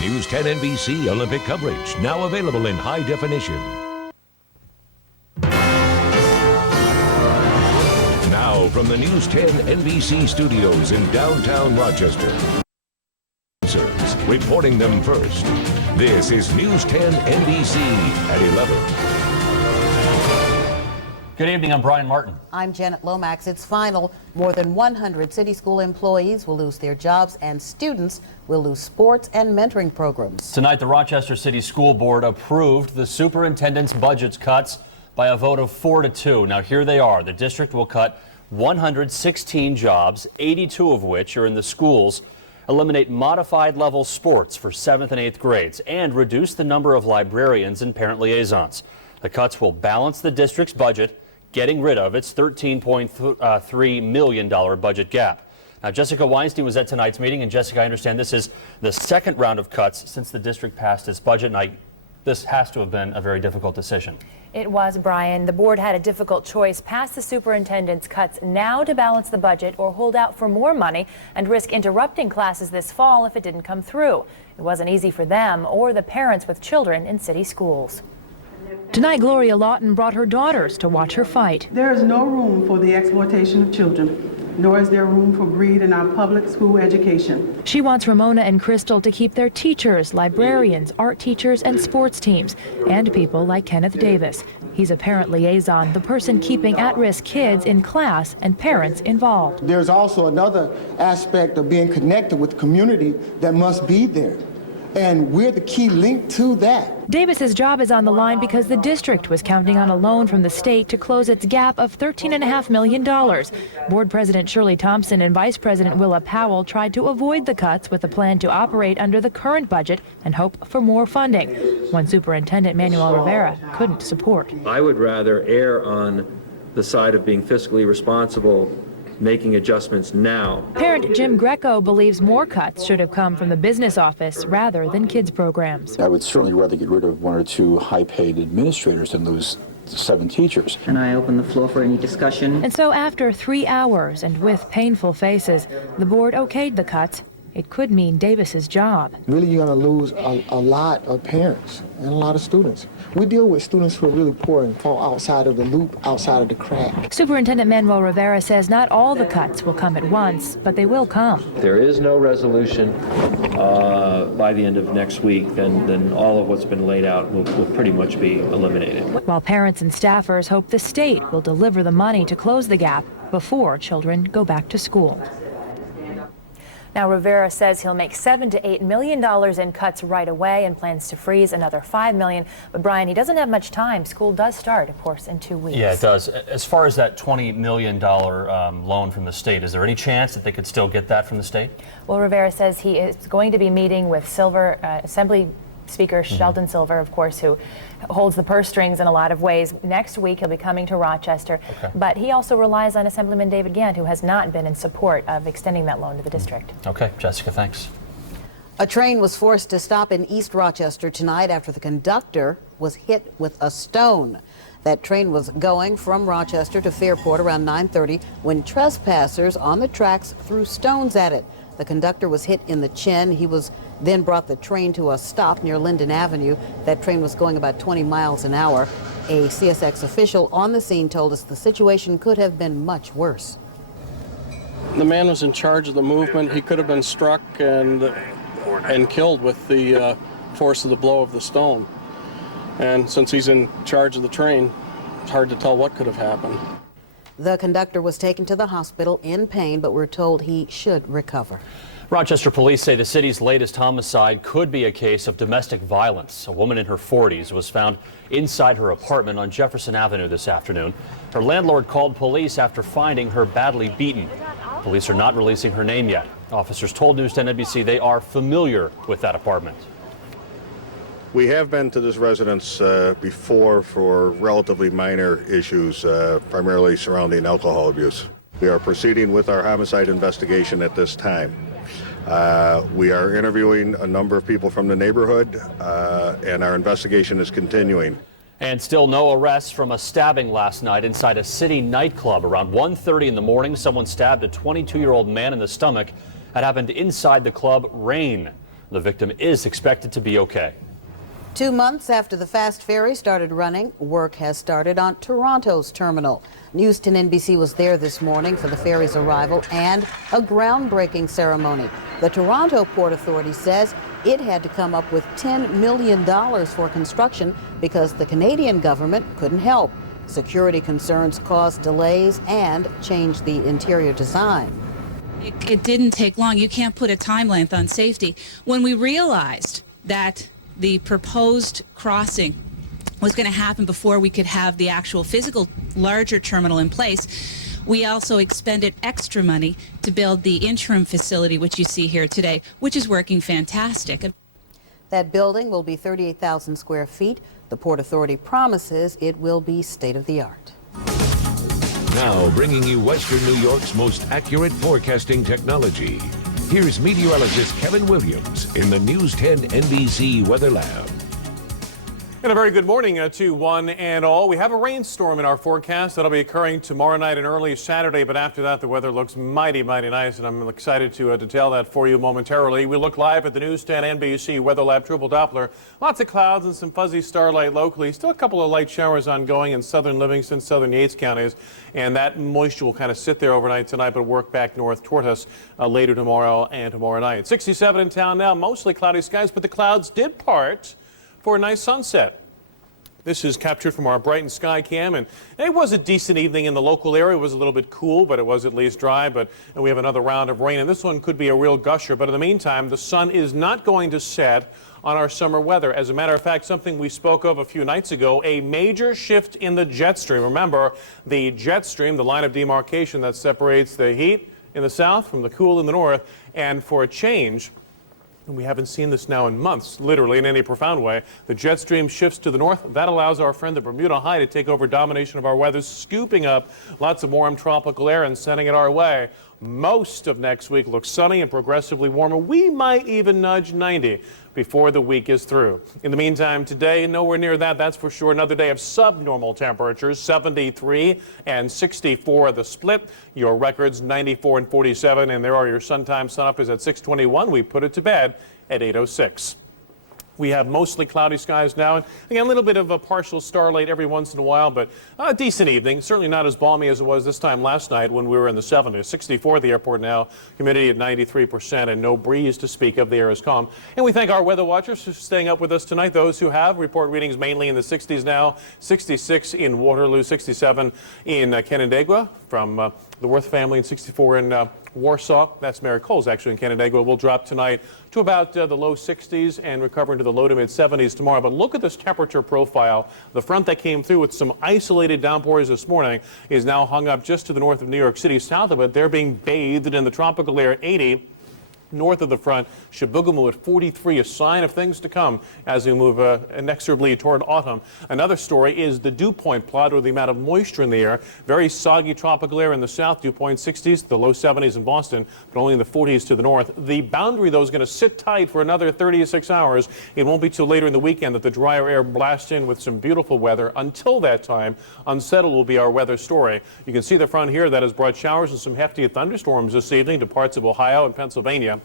News 10 NBC Olympic coverage now available in high definition. Now from the News 10 NBC studios in downtown Rochester. Reporting them first. This is News 10 NBC at 11. Good evening, I'm Brian Martin. I'm Janet Lomax. It's final. More than 100 city school employees will lose their jobs and students will lose sports and mentoring programs. Tonight, the Rochester City School Board approved the superintendent's budget cuts by a vote of 4-2. Now here they are. The district will cut 116 jobs, 82 of which are in the schools, eliminate modified level sports for 7th and 8th grades, and reduce the number of librarians and parent liaisons. The cuts will balance the district's budget, getting rid of its $13.3 million budget gap. Now, Jessica Weinstein was at tonight's meeting, and Jessica, I understand this is the second round of cuts since the district passed its budget, and this has to have been a very difficult decision. It was, Brian. The board had a difficult choice: pass the superintendent's cuts now to balance the budget, or hold out for more money and risk interrupting classes this fall if it didn't come through. It wasn't easy for them or the parents with children in city schools. Tonight, Gloria Lawton brought her daughters to watch her fight. There is no room for the exploitation of children, nor is there room for greed in our public school education. She wants Ramona and Crystal to keep their teachers, librarians, art teachers, and sports teams, and people like Kenneth Davis. He's a parent liaison, the person keeping at-risk kids in class and parents involved. There's also another aspect of being connected with the community that must be there, and we're the key link to that. Davis's job is on the line because the district was counting on a loan from the state to close its gap of $13.5 million. Board President Shirley Thompson and Vice President Willa Powell tried to avoid the cuts with a plan to operate under the current budget and hope for more funding. One Superintendent Manuel Rivera couldn't support. I would rather err on the side of being fiscally responsible, making adjustments now. Parent Jim Greco believes more cuts should have come from the business office rather than kids programs. I would certainly rather get rid of 1 or 2 high-paid administrators than lose 7 teachers. And I open the floor for any discussion. And so after 3 hours and with painful faces, the board okayed the cuts. It could mean Davis's job. Really, you're going to lose a lot of parents and a lot of students. We deal with students who are really poor and fall outside of the loop, outside of the crack. Superintendent Manuel Rivera says not all the cuts will come at once, but they will come. There is no resolution by the end of next week, then all of what's been laid out will pretty much be eliminated. While parents and staffers hope the state will deliver the money to close the gap before children go back to school. Now, Rivera says he'll make $7 to $8 million in cuts right away and plans to freeze another $5 million. But, Brian, he doesn't have much time. School does start, of course, in 2 weeks. Yeah, it does. As far as that $20 million loan from the state, is there any chance that they could still get that from the state? Well, Rivera says he is going to be meeting with Assembly Speaker Sheldon Silver, of course, who holds the purse strings in a lot of ways. Next week, he'll be coming to Rochester. Okay. But he also relies on Assemblyman David Gant, who has not been in support of extending that loan to the district. Okay, Jessica, thanks. A train was forced to stop in East Rochester tonight after the conductor was hit with a stone. That train was going from Rochester to Fairport around 9:30 when trespassers on the tracks threw stones at it. The conductor was hit in the chin. He was then brought the train to a stop near Linden Avenue. That train was going about 20 miles an hour. A CSX official on the scene told us the situation could have been much worse. The man was in charge of the movement. He could have been struck and killed with the force of the blow of the stone. And since he's in charge of the train, it's hard to tell what could have happened. The conductor was taken to the hospital in pain, but we're told he should recover. Rochester police say the city's latest homicide could be a case of domestic violence. A woman in her 40s was found inside her apartment on Jefferson Avenue this afternoon. Her landlord called police after finding her badly beaten. Police are not releasing her name yet. Officers told News 10 NBC they are familiar with that apartment. We have been to this residence before for relatively minor issues, primarily surrounding alcohol abuse. We are proceeding with our homicide investigation at this time. We are interviewing a number of people from the neighborhood, and our investigation is continuing. And still no arrests from a stabbing last night inside a city nightclub. Around 1:30 in the morning, someone stabbed a 22-year-old man in the stomach. That happened inside the club Rain. The victim is expected to be okay. 2 months after the fast ferry started running, work has started on Toronto's terminal. News 10 NBC was there this morning for the ferry's arrival and a groundbreaking ceremony. The Toronto Port Authority says it had to come up with $10 million for construction because the Canadian government couldn't help. Security concerns caused delays and changed the interior design. It didn't take long. You can't put a time length on safety. When we realized that the proposed crossing was going to happen before we could have the actual physical larger terminal in place, we also expended extra money to build the interim facility, which you see here today, which is working fantastic. That building will be 38,000 square feet. The Port Authority promises it will be state-of-the-art. Now bringing you Western New York's most accurate forecasting technology. Here's meteorologist Kevin Williams in the News 10 NBC Weather Lab. And a very good morning to one and all. We have a rainstorm in our forecast that'll be occurring tomorrow night and early Saturday, but after that the weather looks mighty nice, and I'm excited to detail that for you momentarily. We look live at the News 10 NBC Weather Lab Triple Doppler. Lots of clouds and some fuzzy starlight locally. Still a couple of light showers ongoing in southern Livingston, southern Yates counties, and that moisture will kind of sit there overnight tonight but work back north toward us later tomorrow and tomorrow night. 67 in town now, mostly cloudy skies, but the clouds did part for a nice sunset. This is captured from our Brighton Sky Cam, and it was a decent evening in the local area. It was a little bit cool, but it was at least dry. And we have another round of rain, and this one could be a real gusher. But in the meantime, the sun is not going to set on our summer weather. As a matter of fact, something we spoke of a few nights ago, a major shift in the jet stream. Remember, the jet stream, the line of demarcation that separates the heat in the south from the cool in the north, and for a change, and we haven't seen this now in months, literally in any profound way, the jet stream shifts to the north. That allows our friend the Bermuda High to take over domination of our weather, scooping up lots of warm tropical air and sending it our way. Most of next week looks sunny and progressively warmer. We might even nudge 90 before the week is through. In the meantime, today, nowhere near that, that's for sure. Another day of subnormal temperatures, 73 and 64 the split. Your records 94 and 47, and there are your sun time. Sun up is at 6:21. We put it to bed at 8:06. We have mostly cloudy skies now, and again, a little bit of a partial starlight every once in a while, but a decent evening. Certainly not as balmy as it was this time last night when we were in the 70s. 64 at the airport now, humidity at 93%, and no breeze to speak of. The air is calm. And we thank our weather watchers for staying up with us tonight. Those who have report readings mainly in the 60s now, 66 in Waterloo, 67 in Canandaigua from the Worth family, and 64 in Warsaw. That's Mary Cole's actually in Canandaigua. Will drop tonight to about the low 60s and recover into the low to mid 70s tomorrow. But look at this temperature profile. The front that came through with some isolated downpours this morning is now hung up just to the north of New York City. South of it, they're being bathed in the tropical air at 80. North of the front, Chibougamau at 43, a sign of things to come as we move inexorably toward autumn. Another story is the dew point plot, or the amount of moisture in the air. Very soggy tropical air in the south, dew point 60s to the low 70s in Boston, but only in the 40s to the north. The boundary, though, is going to sit tight for another 36 hours. It won't be till later in the weekend that the drier air blasts in with some beautiful weather. Until that time, unsettled will be our weather story. You can see the front here that has brought showers and some hefty thunderstorms this evening to parts of Ohio and Pennsylvania.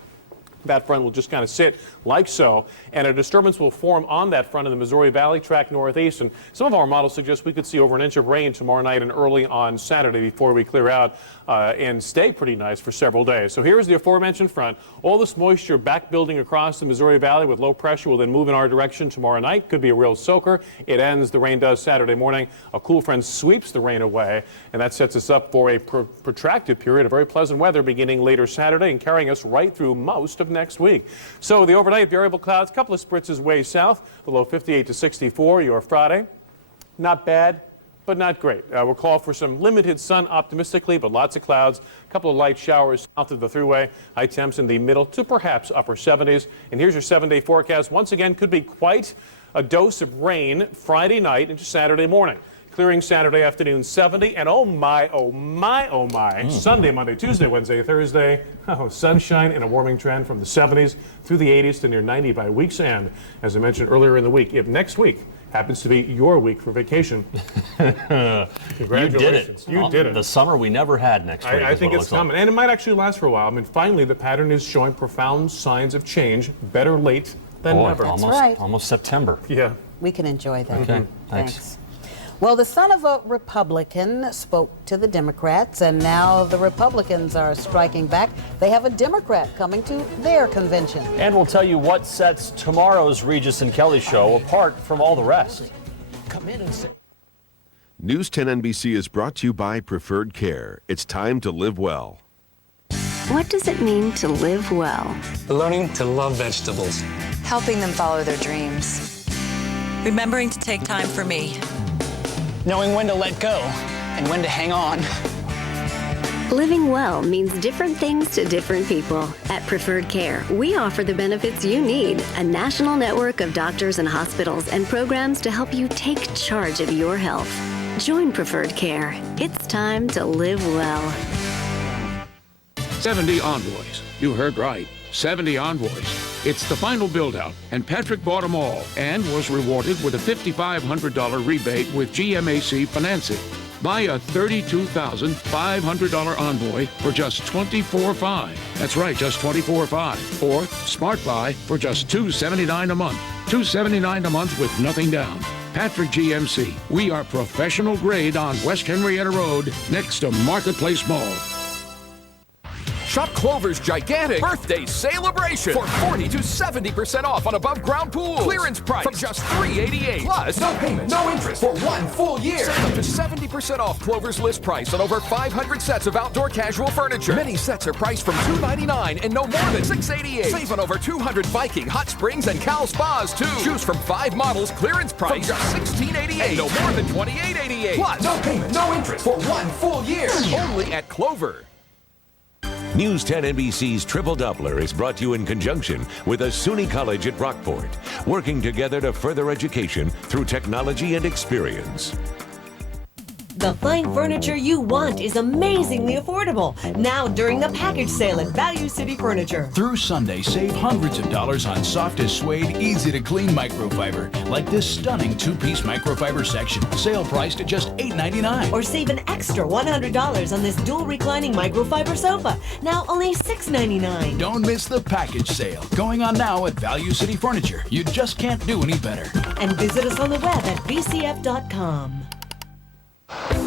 That front will just kind of sit like so, and a disturbance will form on that front in the Missouri Valley track northeast. And some of our models suggest we could see over an inch of rain tomorrow night and early on Saturday before we clear out and stay pretty nice for several days. So here's the aforementioned front. All this moisture back building across the Missouri Valley with low pressure will then move in our direction tomorrow night. Could be a real soaker. It ends, the rain does Saturday morning. A cool front sweeps the rain away, and that sets us up for a protracted period of very pleasant weather beginning later Saturday and carrying us right through most of next week. So the overnight variable clouds, a couple of spritzes way south, the low 58 to 64. Your Friday, not bad, but not great. We'll call for some limited sun optimistically, but lots of clouds, a couple of light showers south of the thruway, high temps in the middle to perhaps upper 70s. And here's your 7-day forecast. Once again, could be quite a dose of rain Friday night into Saturday morning. Clearing Saturday afternoon, 70. And oh my, Sunday, Monday, Tuesday, Wednesday, Thursday, sunshine and a warming trend from the 70s through the 80s to near 90 by week's end. As I mentioned earlier in the week, if next week happens to be your week for vacation, congratulations. You did it. The summer we never had next week. I think it's coming. And it might actually last for a while. I mean, finally, the pattern is showing profound signs of change. Better late than never. Almost September. Yeah. We can enjoy that. Okay, thanks. Well, the son of a Republican spoke to the Democrats, and now the Republicans are striking back. They have a Democrat coming to their convention. And we'll tell you what sets tomorrow's Regis and Kelly show apart from all the rest. Come in and say. News 10 NBC is brought to you by Preferred Care. It's time to live well. What does it mean to live well? Learning to love vegetables. Helping them follow their dreams. Remembering to take time for me. Knowing when to let go and when to hang on. Living well means different things to different people. At Preferred Care, we offer the benefits you need, a national network of doctors and hospitals and programs to help you take charge of your health. Join Preferred Care. It's time to live well. 70 Envoys. You heard right. 70 Envoys. It's the final build-out, and Patrick bought them all and was rewarded with a $5,500 rebate with GMAC financing. Buy a $32,500 Envoy for just $24,500. That's right, just $24,500. Or Smart Buy for just $279 a month. $279 a month with nothing down. Patrick GMC. We are professional grade on West Henrietta Road next to Marketplace Mall. Shop Clover's gigantic birthday celebration for 40 to 70% off on above ground pools. Clearance price from just $388. Plus, no payment, no interest for 1 full year. Save up to 70% off Clover's list price on over 500 sets of outdoor casual furniture. Many sets are priced from $299 and no more than $688. Save on over 200 Viking, Hot Springs, and Cal Spas too. Choose from 5 models, clearance price from just $1688 and no more than $2888. Plus, no payment, no interest for 1 full year. Only at Clover. News 10 NBC's Triple Doubler is brought to you in conjunction with a SUNY College at Rockport, working together to further education through technology and experience. The fine furniture you want is amazingly affordable. Now during the package sale at Value City Furniture. Through Sunday, save hundreds of dollars on softest suede, easy-to-clean microfiber, like this stunning 2-piece microfiber section, sale priced at just $8.99. Or save an extra $100 on this dual reclining microfiber sofa, now only $6.99. Don't miss the package sale, going on now at Value City Furniture. You just can't do any better. And visit us on the web at vcf.com.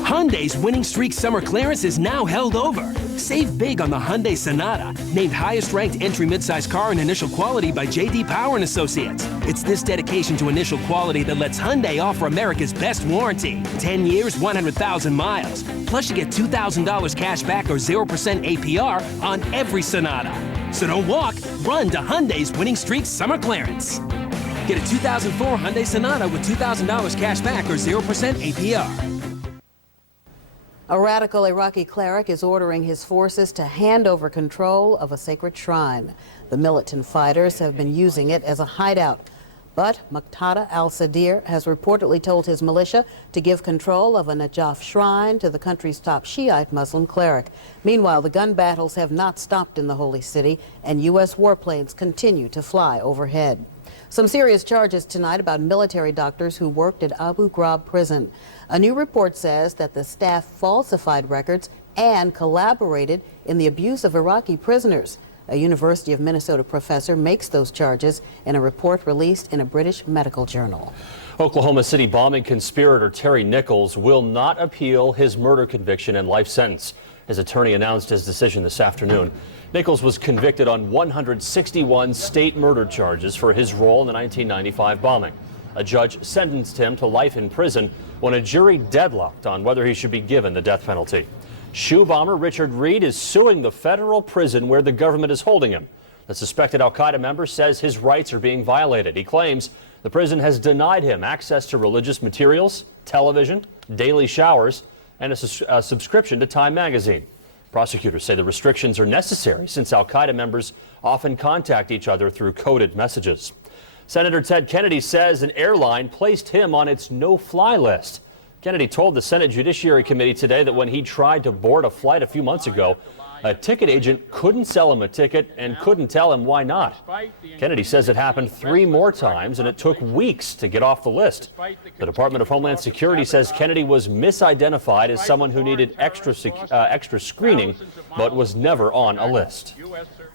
Hyundai's winning streak summer clearance is now held over. Save big on the Hyundai Sonata, named highest ranked entry midsize car in initial quality by J.D. Power & Associates. It's this dedication to initial quality that lets Hyundai offer America's best warranty. 10 years, 100,000 miles. Plus you get $2,000 cash back or 0% APR on every Sonata. So don't walk, run to Hyundai's winning streak summer clearance. Get a 2004 Hyundai Sonata with $2,000 cash back or 0% APR. A radical Iraqi cleric is ordering his forces to hand over control of a sacred shrine. The militant fighters have been using it as a hideout. But Muqtada al-Sadr has reportedly told his militia to give control of a Najaf shrine to the country's top Shiite Muslim cleric. Meanwhile, the gun battles have not stopped in the holy city, and U.S. warplanes continue to fly overhead. Some serious charges tonight about military doctors who worked at Abu Ghraib prison. A new report says that the staff falsified records and collaborated in the abuse of Iraqi prisoners. A University of Minnesota professor makes those charges in a report released in a British medical journal. Oklahoma City bombing conspirator Terry Nichols will not appeal his murder conviction and life sentence. His attorney announced his decision this afternoon. Nichols was convicted on 161 state murder charges for his role in the 1995 bombing. A judge sentenced him to life in prison when a jury deadlocked on whether he should be given the death penalty. Shoe bomber Richard Reed is suing the federal prison where the government is holding him. The suspected al-Qaeda member says his rights are being violated. He claims the prison has denied him access to religious materials, television, daily showers, and a subscription to Time magazine. Prosecutors say the restrictions are necessary since al-Qaeda members often contact each other through coded messages. Senator Ted Kennedy says an airline placed him on its no-fly list. Kennedy told the Senate Judiciary Committee today that when he tried to board a flight a few months ago, a ticket agent couldn't sell him a ticket and couldn't tell him why not. Kennedy says it happened 3 more times and it took weeks to get off the list. The Department of Homeland Security says Kennedy was misidentified as someone who needed extra screening, but was never on a list.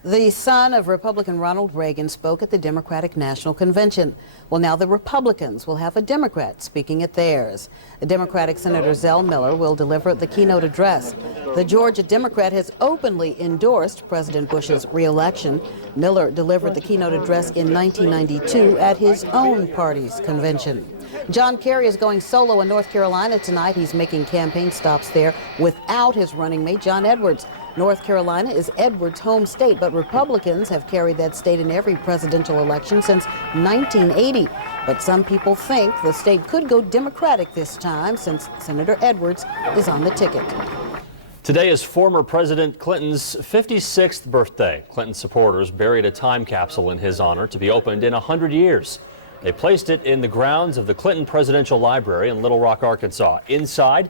The son of Republican Ronald Reagan spoke at the Democratic National Convention. Well, now the Republicans will have a Democrat speaking at theirs. The Democratic Senator Zell Miller will deliver the keynote address. The Georgia Democrat has openly endorsed President Bush's re-election. Miller delivered the keynote address in 1992 at his own party's convention. John Kerry is going solo in North Carolina tonight. He's making campaign stops there without his running mate, John Edwards. North Carolina is Edwards' home state, but Republicans have carried that state in every presidential election since 1980. But some people think the state could go Democratic this time since Senator Edwards is on the ticket. Today is former President Clinton's 56th birthday. Clinton supporters buried a time capsule in his honor to be opened in 100 years. They placed it in the grounds of the Clinton Presidential Library in Little Rock, Arkansas. Inside,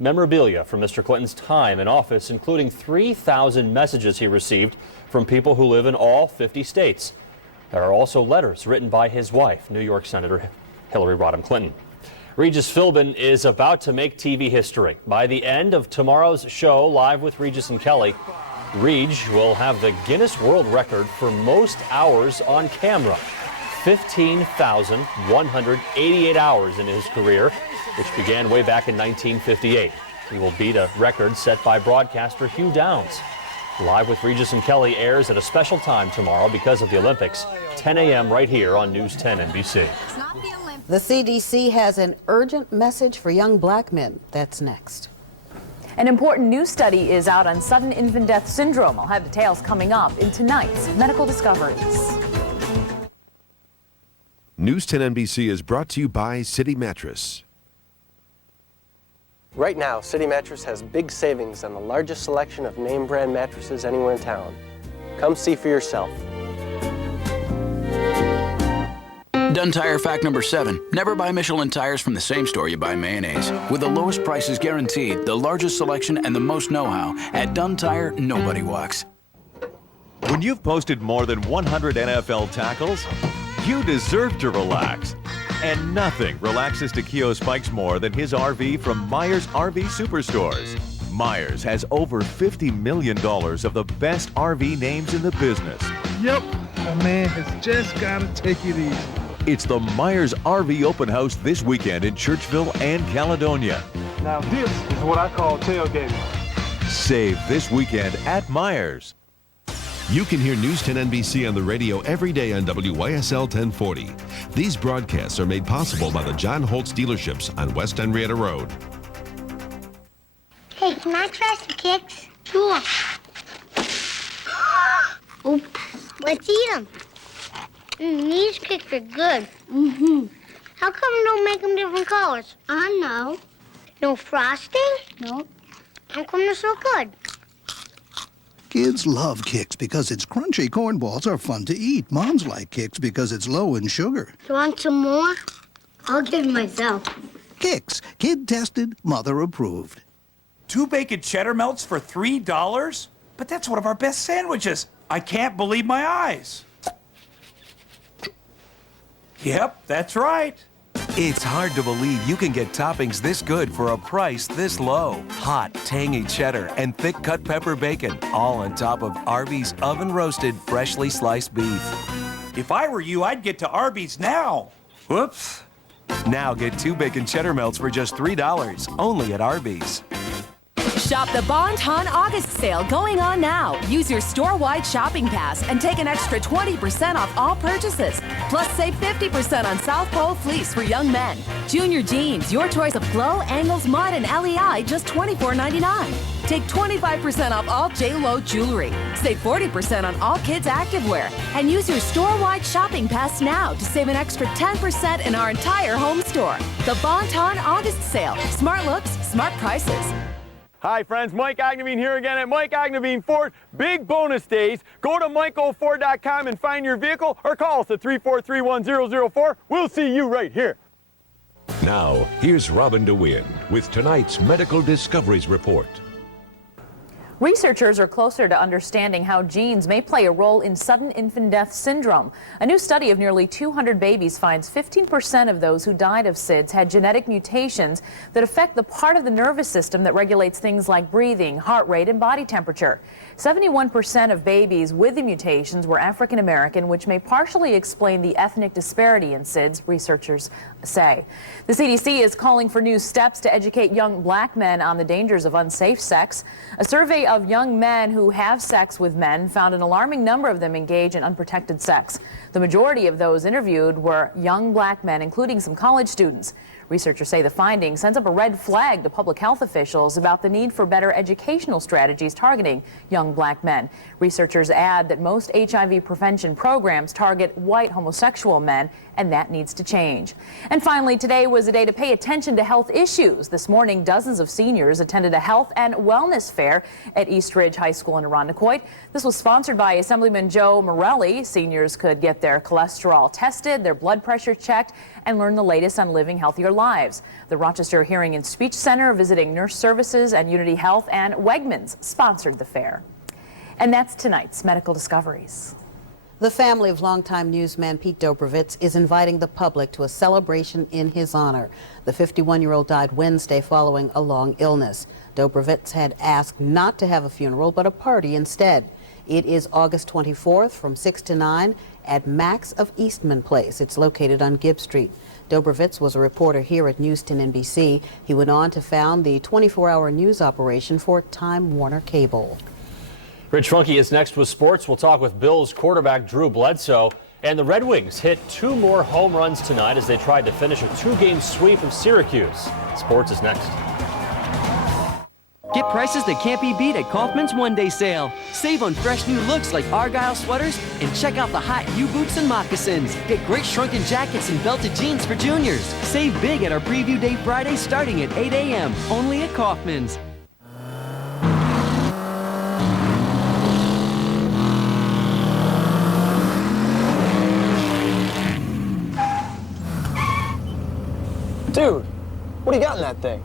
memorabilia from Mr. Clinton's time in office, including 3,000 messages he received from people who live in all 50 states. There are also letters written by his wife, New York Senator Hillary Rodham Clinton. Regis Philbin is about to make TV history. By the end of tomorrow's show, Live with Regis and Kelly, Reg will have the Guinness World Record for most hours on camera. 15,188 hours in his career, which began way back in 1958. He will beat a record set by broadcaster Hugh Downs. Live with Regis and Kelly airs at a special time tomorrow because of the Olympics, 10 a.m. right here on News 10 NBC. The CDC has an urgent message for young black men. That's next. An important new study is out on sudden infant death syndrome. I'll have details coming up in tonight's Medical Discoveries. News 10 NBC is brought to you by City Mattress. Right now, City Mattress has big savings on the largest selection of name brand mattresses anywhere in town. Come see for yourself. Done Tire fact number 7. Never buy Michelin tires from the same store you buy mayonnaise. With the lowest prices guaranteed, the largest selection, and the most know-how, at Done Tire, nobody walks. When you've posted more than 100 NFL tackles, you deserve to relax. And nothing relaxes Takeo Spikes more than his RV from Myers RV Superstores. Myers has over $50 million of the best RV names in the business. Yep, a man has just got to take it easy. It's the Myers RV Open House this weekend in Churchville and Caledonia. Now this is what I call tailgating. Save this weekend at Myers. You can hear News 10 NBC on the radio every day on WYSL 1040. These broadcasts are made possible by the John Holtz dealerships on West Henrietta Road. Hey, can I try some kicks? Sure. Oops. Let's eat them. These kicks are good. Mm-hmm. How come you don't make them different colors? I know. No frosting? No. How come they're so good? Kids love Kix because its crunchy cornballs are fun to eat. Moms like Kix because it's low in sugar. You want some more? I'll give it myself. Kix, kid-tested, mother-approved. 2 bacon cheddar melts for $3? But that's one of our best sandwiches. I can't believe my eyes. Yep, that's right. It's hard to believe you can get toppings this good for a price this low. Hot, tangy cheddar and thick-cut pepper bacon, all on top of Arby's oven-roasted, freshly sliced beef. If I were you, I'd get to Arby's now. Whoops. Now get 2 bacon cheddar melts for just $3, only at Arby's. Shop the Bon-Ton August sale going on now. Use your store-wide shopping pass and take an extra 20% off all purchases. Plus, save 50% on South Pole fleece for young men. Junior jeans, your choice of Glow, Angles, Mud, and LEI, just $24.99. Take 25% off all J.Lo jewelry. Save 40% on all kids' activewear. And use your store-wide shopping pass now to save an extra 10% in our entire home store. The Bon-Ton August sale. Smart looks, smart prices. Hi friends, Mike Agnavine here again at Mike Agnavine Ford. Big bonus days. Go to MikeOFord.com and find your vehicle or call us at 343-1004. We'll see you right here. Now, here's Robin DeWin with tonight's Medical Discoveries Report. Researchers are closer to understanding how genes may play a role in sudden infant death syndrome. A new study of nearly 200 babies finds 15% of those who died of SIDS had genetic mutations that affect the part of the nervous system that regulates things like breathing, heart rate, and body temperature. 71% of babies with the mutations were African American, which may partially explain the ethnic disparity in SIDS, researchers say. The CDC is calling for new steps to educate young black men on the dangers of unsafe sex. A survey of young men who have sex with men found an alarming number of them engage in unprotected sex. The majority of those interviewed were young black men, including some college students. Researchers say the finding sends up a red flag to public health officials about the need for better educational strategies targeting young black men. Researchers add that most HIV prevention programs target white homosexual men, and that needs to change. And finally, today was a day to pay attention to health issues. This morning, dozens of seniors attended a health and wellness fair at East Ridge High School in Irondequoit. This was sponsored by Assemblyman Joe Morelli. Seniors could get their cholesterol tested, their blood pressure checked, and learn the latest on living healthier lives. The Rochester Hearing and Speech Center, Visiting Nurse Services, and Unity Health and Wegmans sponsored the fair. And that's tonight's Medical Discoveries. The family of longtime newsman Pete Dobrovitz is inviting the public to a celebration in his honor. The 51-year-old died Wednesday following a long illness. Dobrovitz had asked not to have a funeral, but a party instead. It is August 24th from 6 to 9 at Max of Eastman Place. It's located on Gibb Street. Dobrovitz was a reporter here at News 10 NBC. He went on to found the 24-hour news operation for Time Warner Cable. Rich Funky is next with sports. We'll talk with Bills quarterback Drew Bledsoe. And the Red Wings hit 2 more home runs tonight as they tried to finish a 2-game sweep of Syracuse. Sports is next. Get prices that can't be beat at Kaufman's one-day sale. Save on fresh new looks like Argyle sweaters and check out the hot U-boots and moccasins. Get great shrunken jackets and belted jeans for juniors. Save big at our Preview Day Friday starting at 8 a.m. only at Kaufman's. Dude, what do you got in that thing?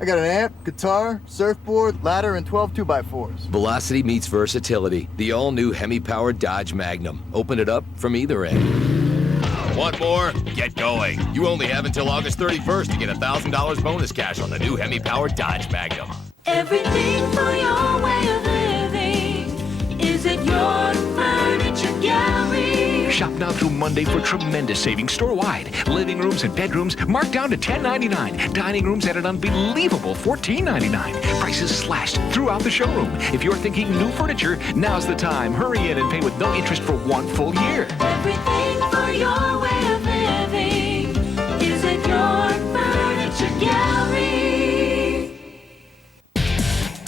I got an amp, guitar, surfboard, ladder, and 12 2x4s. Velocity meets versatility. The all-new Hemi-powered Dodge Magnum. Open it up from either end. Want more? Get going. You only have until August 31st to get $1,000 bonus cash on the new Hemi-powered Dodge Magnum. Everything for your way of living is at your furniture gallery. Shop now through Monday for tremendous savings store-wide. Living rooms and bedrooms marked down to $10.99. Dining rooms at an unbelievable $14.99. Prices slashed throughout the showroom. If you're thinking new furniture, now's the time. Hurry in and pay with no interest for 1 full year. Everything for your way of living is at your furniture gallery.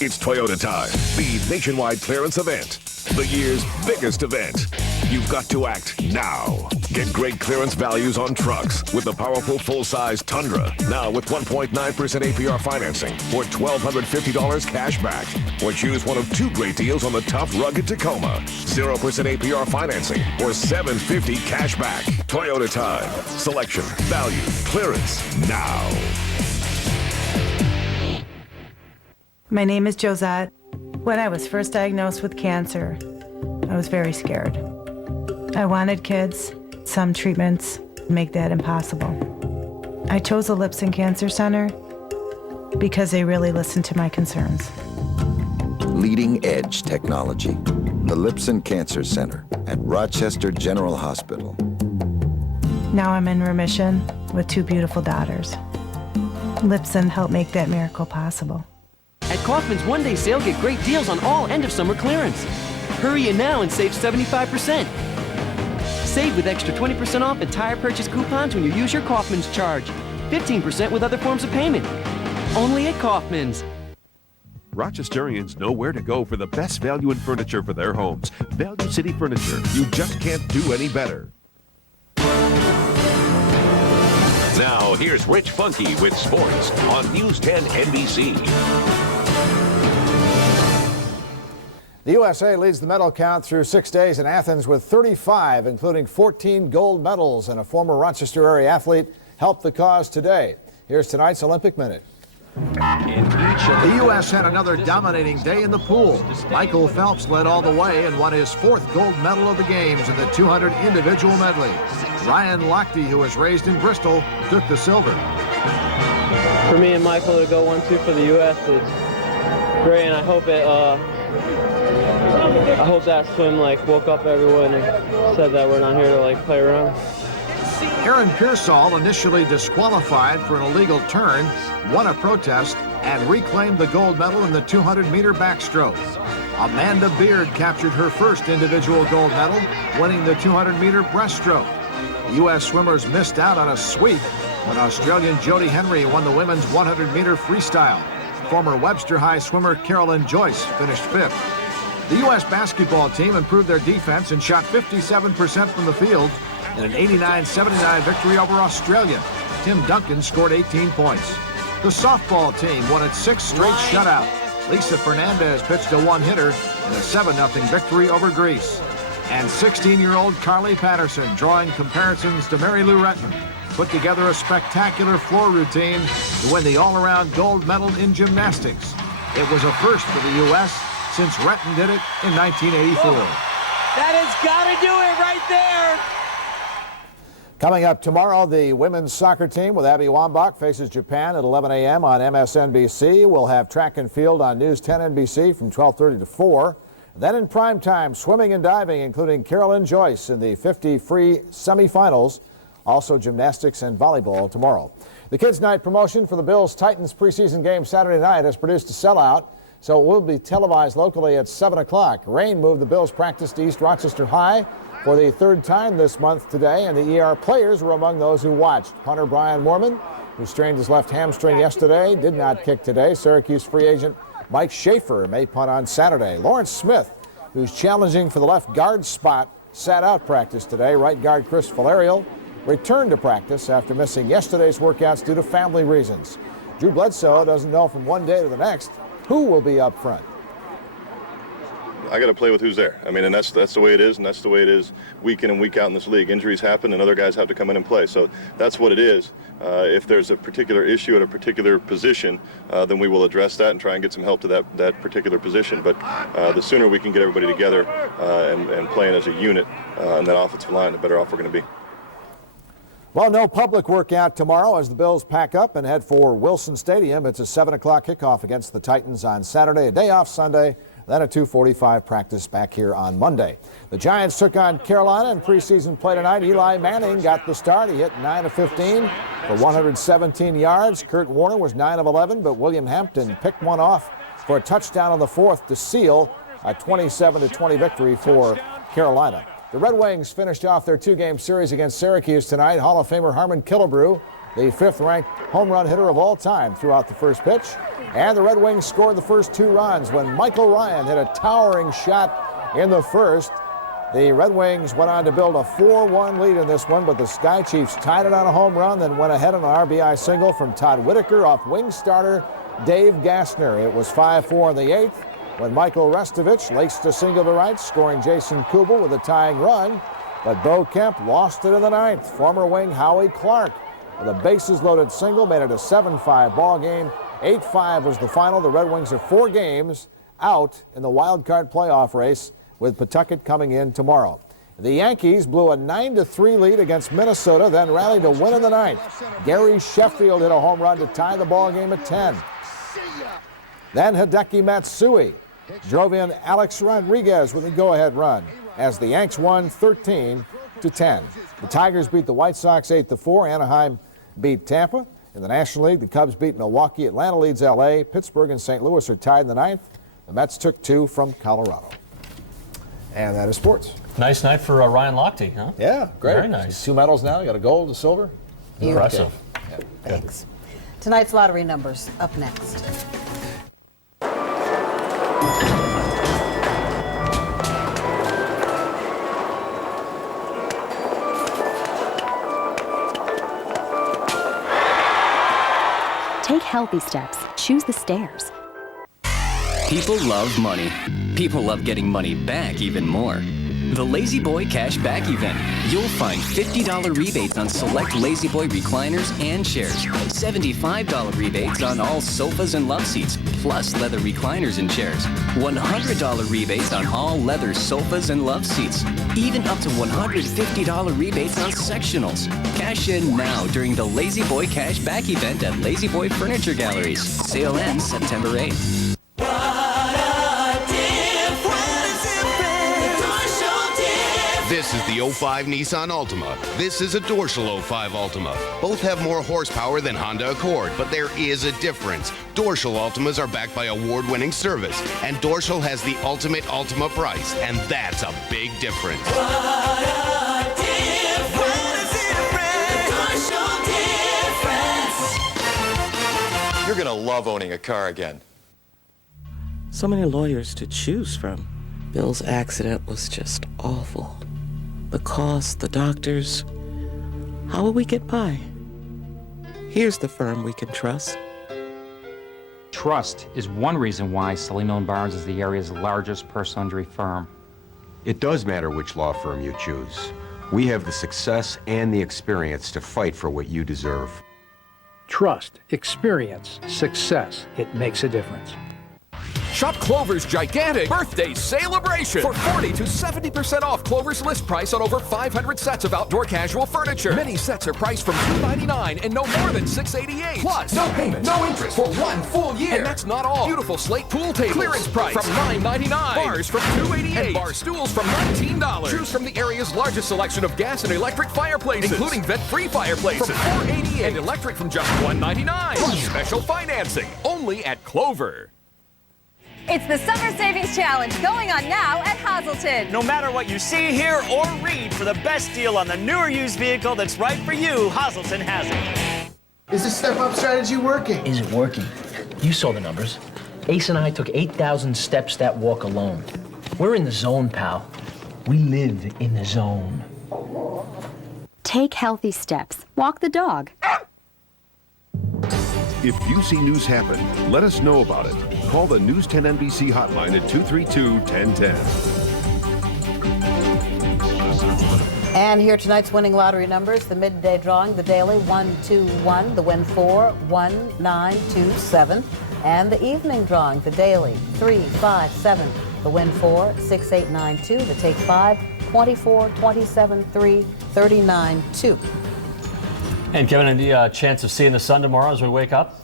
It's Toyota time, the nationwide clearance event. The year's biggest event. You've got to act now. Get great clearance values on trucks with the powerful full-size Tundra. Now with 1.9% APR financing or $1,250 cash back. Or choose one of 2 great deals on the tough, rugged Tacoma. 0% APR financing or $750 cash back. Toyota time. Selection, value, clearance, now. My name is Josette. When I was first diagnosed with cancer, I was very scared. I wanted kids. Some treatments make that impossible. I chose the Lipson Cancer Center because they really listened to my concerns. Leading edge technology. The Lipson Cancer Center at Rochester General Hospital. Now I'm in remission with 2 beautiful daughters. Lipson helped make that miracle possible. At Kaufman's one-day sale, get great deals on all end-of-summer clearance. Hurry in now and save 75%. Save with extra 20% off and tire purchase coupons when you use your Kaufman's charge. 15% with other forms of payment. Only at Kaufman's. Rochesterians know where to go for the best value in furniture for their homes. Value City Furniture. You just can't do any better. Now, here's Rich Funky with sports on News 10 NBC. The USA leads the medal count through 6 days in Athens with 35, including 14 gold medals, and a former Rochester area athlete help the cause today. Here's tonight's Olympic Minute. The U.S. had another dominating day in the pool. Michael Phelps led all the way and won his 4th gold medal of the Games in the 200 individual medley. Ryan Lochte, who was raised in Bristol, took the silver. For me and Michael to go 1-2 for the U.S. was great, and I hope that swim woke up everyone and said that we're not here to play around. Aaron Pearsall, initially disqualified for an illegal turn, won a protest and reclaimed the gold medal in the 200-meter backstroke. Amanda Beard captured her first individual gold medal, winning the 200-meter breaststroke. U.S. swimmers missed out on a sweep when Australian Jodie Henry won the women's 100-meter freestyle. Former Webster High swimmer Carolyn Joyce finished 5th. The U.S. basketball team improved their defense and shot 57% from the field in an 89-79 victory over Australia. Tim Duncan scored 18 points. The softball team won its 6th straight shutout. Lisa Fernandez pitched a one-hitter in a 7-0 victory over Greece. And 16-year-old Carly Patterson, drawing comparisons to Mary Lou Retton, put together a spectacular floor routine to win the all-around gold medal in gymnastics. It was a first for the U.S. since Retton did it in 1984. That has got to do it right there. Coming up tomorrow, the women's soccer team with Abby Wambach faces Japan at 11 a.m. on MSNBC. We'll have track and field on News 10 NBC from 12:30 to 4. Then in prime time, swimming and diving, including Carolyn Joyce in the 50 free semifinals. Also gymnastics and volleyball tomorrow. The Kids Night promotion for the Bills-Titans preseason game Saturday night has produced a sellout, so it will be televised locally at 7 o'clock. Rain moved the Bills' practice to East Rochester High for the 3rd time this month today, and the ER players were among those who watched. Punter Brian Moorman, who strained his left hamstring yesterday, did not kick today. Syracuse free agent Mike Schaefer may punt on Saturday. Lawrence Smith, who's challenging for the left guard spot, sat out practice today. Right guard Chris Valerial returned to practice after missing yesterday's workouts due to family reasons. Drew Bledsoe doesn't know from one day to the next who will be up front. I got to play with who's there. I mean, and that's the way it is, and that's the way it is week in and week out in this league. Injuries happen, and other guys have to come in and play. So that's what it is. If there's a particular issue at a particular position, then we will address that and try and get some help to that particular position. But the sooner we can get everybody together and playing as a unit on that offensive line, the better off we're going to be. Well, no public workout tomorrow as the Bills pack up and head for Wilson Stadium. It's a 7 o'clock kickoff against the Titans on Saturday, a day off Sunday, then a 2:45 practice back here on Monday. The Giants took on Carolina in preseason play tonight. Eli Manning got the start. He hit 9 of 15 for 117 yards. Kurt Warner was 9 of 11, but William Hampton picked one off for a touchdown on the 4th to seal a 27-20 victory for Carolina. The Red Wings finished off their 2-game series against Syracuse tonight. Hall of Famer Harmon Killebrew, the 5th-ranked home run hitter of all time, threw out the first pitch. And the Red Wings scored the first 2 runs when Michael Ryan hit a towering shot in the first. The Red Wings went on to build a 4-1 lead in this one, but the Sky Chiefs tied it on a home run, then went ahead on an RBI single from Todd Whitaker off Wings starter Dave Gassner. It was 5-4 in the 8th. When Michael Restovich laced a single to right, scoring Jason Kubel with a tying run. But Bo Kemp lost it in the 9th. Former wing Howie Clark with a bases-loaded single made it a 7-5 ball game. 8-5 was the final. The Red Wings are 4 games out in the wild card playoff race, with Pawtucket coming in tomorrow. The Yankees blew a 9-3 lead against Minnesota, then rallied to win in the 9th. Gary Sheffield hit a home run to tie the ball game at 10. Then Hideki Matsui drove in Alex Rodriguez with a go-ahead run as the Yanks won 13-10. The Tigers beat the White Sox 8-4. Anaheim beat Tampa. In the National League, the Cubs beat Milwaukee. Atlanta leads L.A. Pittsburgh and St. Louis are tied in the 9th. The Mets took 2 from Colorado. And that is sports. Nice night for Ryan Lochte, huh? Yeah, great. Very nice. 2 medals now. You got a gold, a silver. Impressive. Okay. Thanks. Tonight's lottery numbers up next. Take healthy steps. Choose the stairs. People love money. People love getting money back even more. The Lazy Boy Cash Back Event. You'll find $50 rebates on select Lazy Boy recliners and chairs, $75 rebates on all sofas and love seats, plus leather recliners and chairs, $100 rebates on all leather sofas and love seats, even up to $150 rebates on sectionals. Cash in now during the Lazy Boy Cash Back Event at Lazy Boy Furniture Galleries. Sale ends September 8th. This is the 05 Nissan Altima. This is a Dorschel 05 Altima. Both have more horsepower than Honda Accord, but there is a difference. Dorschel Altimas are backed by award-winning service, and Dorschel has the ultimate Altima price, and that's a big difference. You're gonna love owning a car again. So many lawyers to choose from. Bill's accident was just awful. The cost, the doctors. How will we get by? Here's the firm we can trust. Trust is one reason why Sully Milne Barnes is the area's largest personal injury firm. It does matter which law firm you choose. We have the success and the experience to fight for what you deserve. Trust, experience, success. It makes a difference. Shop Clover's gigantic birthday celebration for 40 to 70% off Clover's list price on over 500 sets of outdoor casual furniture. Many sets are priced from $299 and no more than $688. Plus, no payment, no interest for 1 full year. And that's not all. Beautiful slate pool tables. Clearance price from $999. Bars from $288. And bar stools from $19. Choose from the area's largest selection of gas and electric fireplaces, including vent-free fireplaces from $488 and electric from just $199. Plus special financing only at Clover. It's the Summer Savings Challenge going on now at Hazelton. No matter what you see, hear, or read, for the best deal on the newer used vehicle that's right for you, Hazelton has it. Is this step-up strategy working? Is it working? You saw the numbers. Ace and I took 8,000 steps that walk alone. We're in the zone, pal. We live in the zone. Take healthy steps. Walk the dog. If you see news happen, let us know about it. Call the News 10 NBC hotline at 232-1010. And here are tonight's winning lottery numbers. The midday drawing, the daily 121, the win 4 1927, and the evening drawing, the daily 357, the win 4 6892, the take 5 24 27 3 39 2. And Kevin, any chance of seeing the sun tomorrow as we wake up?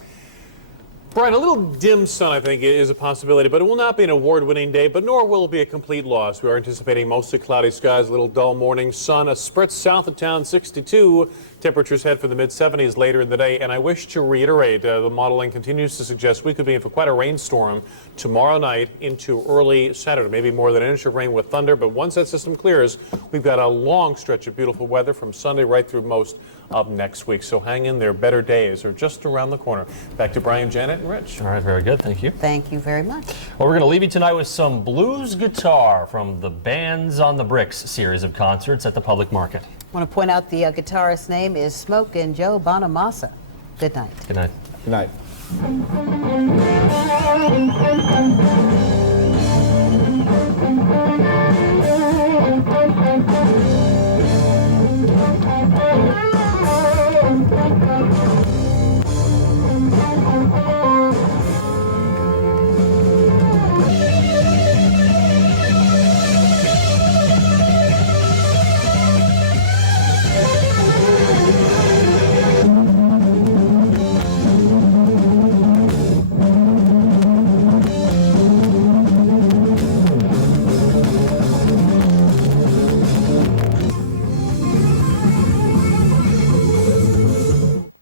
Brian, a little dim sun, I think, is a possibility, but it will not be an award-winning day, but nor will it be a complete loss. We are anticipating mostly cloudy skies, a little dull morning sun, a spritz south of town, 62. Temperatures head for the mid-70s later in the day, and I wish to reiterate, the modeling continues to suggest we could be in for quite a rainstorm tomorrow night into early Saturday, maybe more than an inch of rain with thunder, but once that system clears, we've got a long stretch of beautiful weather from Sunday right through most of next week. So hang in there. Better days are just around the corner. Back to Brian, Janet, and Rich. All right, very good. Thank you. Thank you very much. Well, we're going to leave you tonight with some blues guitar from the Bands on the Bricks series of concerts at the Public Market. I want to point out the guitarist's name is Smokin' Joe Bonamassa. Good night. Good night. Good night.